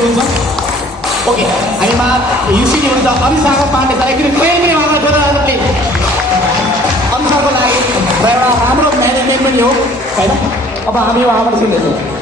गर्नुहुन्छ ओके हामीमा युसिडी हुन्छ अभिषाको पाण्डेलाई एकचोटि प्रेमी आवाज गरेर अनुसारको लागि र एउटा राम्रो म्यानेजमेन्ट पनि हो होइन अब हामी उहाँबाट सुन्दैछौँ